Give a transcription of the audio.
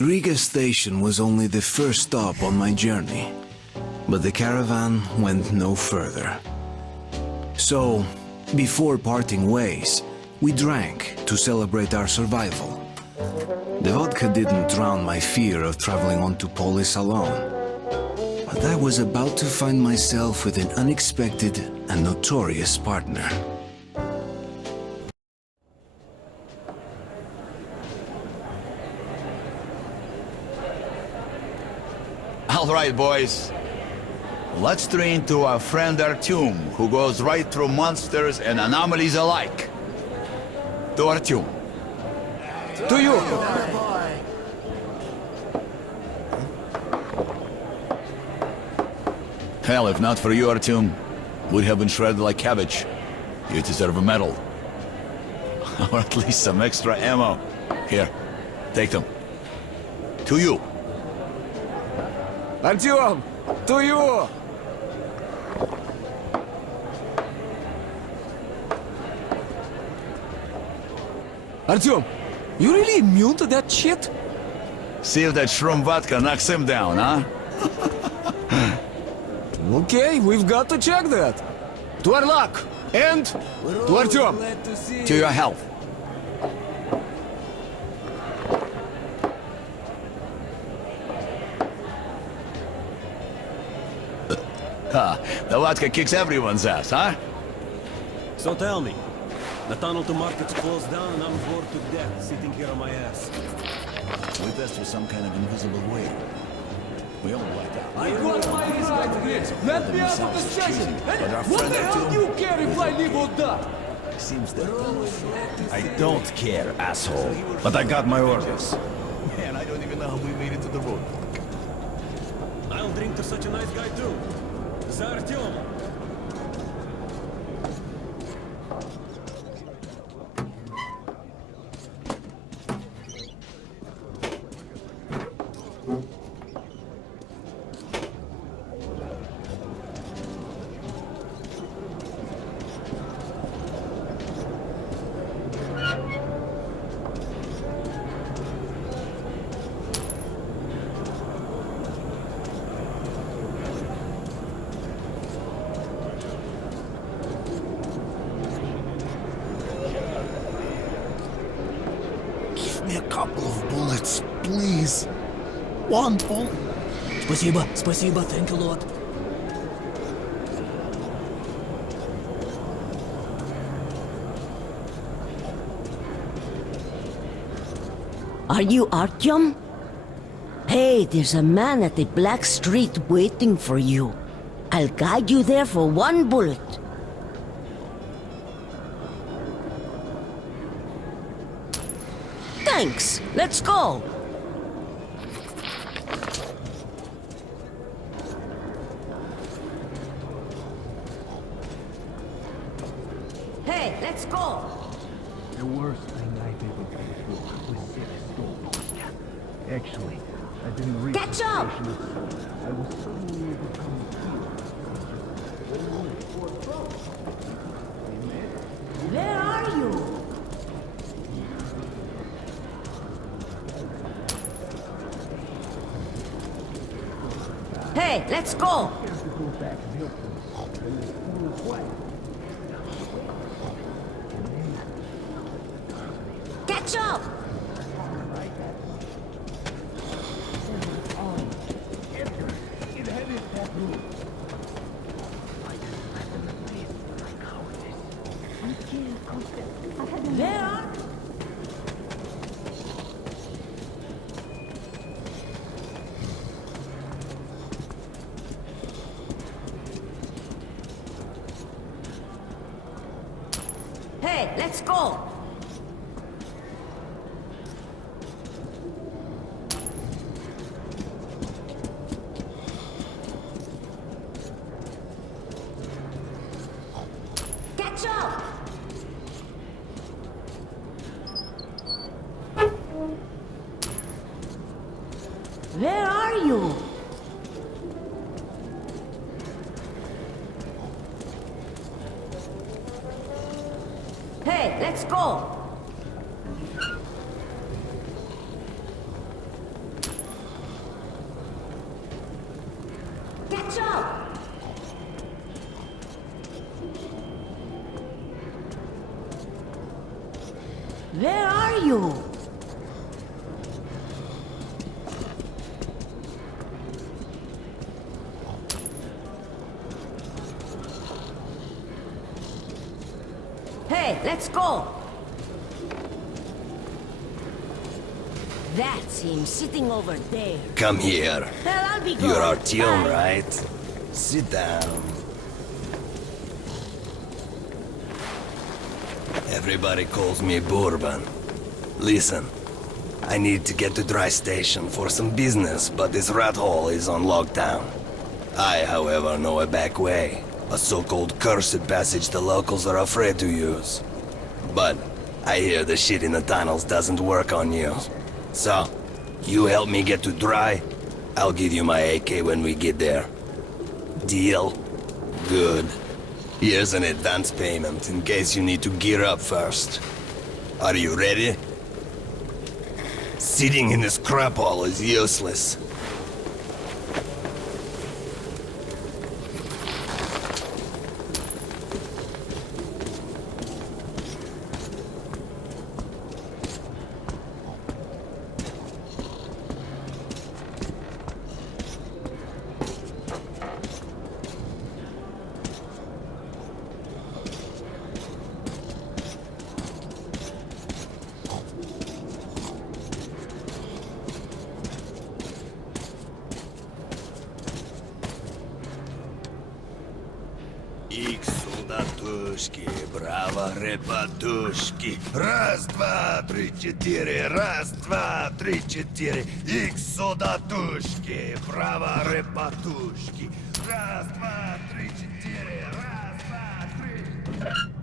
Riga station was only the first stop on my journey, but the caravan went no further. So, before parting ways, we drank to celebrate our survival. The vodka didn't drown my fear of traveling on to Polis alone, but I was about to find myself with an unexpected and notorious partner. All right, boys. Let's train to our friend Artyom, who goes right through monsters and anomalies alike. To Artyom. To you! Hell, if not for you, Artyom, we'd have been shredded like cabbage. You deserve a medal. Or at least some extra ammo. Here, take them. To you. Артем! To you! Артем, you really immune to that shit? See if that shroom vodka knocks him down, huh? Okay, we've got to check that. To our luck! And to Артем! To your health. The vodka kicks everyone's ass, huh? So tell me, the tunnel to market's closed down and I'm bored to death sitting here on my ass. We passed through some kind of invisible way. We all blacked out. I got my respect, Grinch! Let me out of the station! What the hell do you care if I live or die? Seems that I don't care, asshole. But I got my orders. man, I don't even know how we made it to the road. I'll drink to such a nice guy too. За Артема! A couple of bullets, please. One bullet. Спасибо, спасибо, thank you, Lord. Are you Artyom? Hey, there's a man at the Black Street waiting for you. I'll guide you there for one bullet. Thanks. Let's go. Hey, let's go. The worst thing I ever did was set a stone. Actually, I didn't reach Catch up! I was suddenly overcome Where are you? Hey, let's go! Catch up! Where are... Hey, let's go! Catch up! Where are you? Hey, let's go! Where are you? Hey, let's go! That's him sitting over there. Come here. Well, I'll be You're going. Artyom, Bye. right? Sit down. Everybody calls me Bourbon. Listen, I need to get to Dry Station for some business, but this rat hole is on lockdown. I, however, know a back way. A so-called cursed passage the locals are afraid to use. But I hear the shit in the tunnels doesn't work on you. So, you help me get to Dry, I'll give you my AK when we get there. Deal? Good. Here's an advance payment in case you need to gear up first. Are you ready? Sitting in this crap hole is useless. Их солдатушки, браво, ребятушки. Раз, два, три, четыре. Раз, два, три, четыре. Их солдатушки, браво, ребятушки. Раз, два, три, четыре. Раз, два, три.